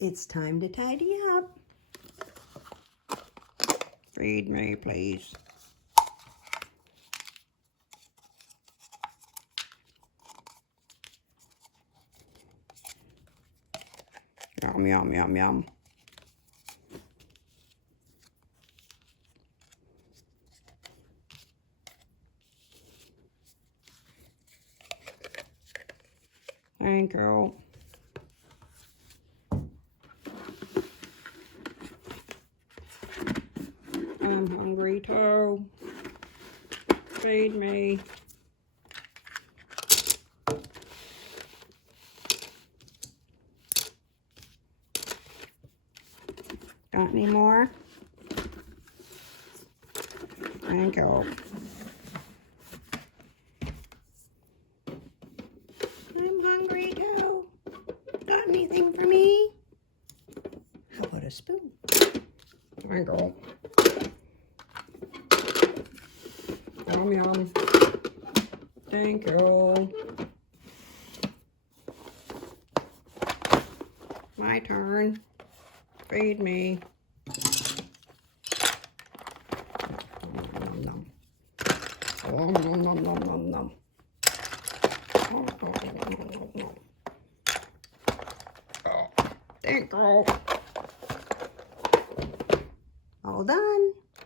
It's time to tidy up. Feed me, please. Yum, yum, yum, yum. Thank you. I'm hungry too. Feed me. Got any more? Thank you. I'm hungry too. Got anything for me? How about a spoon? Thank you. Yum, yum. Thank you. My turn. Feed me. Nom, nom, nom. Nom, nom, nom, nom, nom. Nom, nom, nom, nom, nom. Oh, thank you. All done.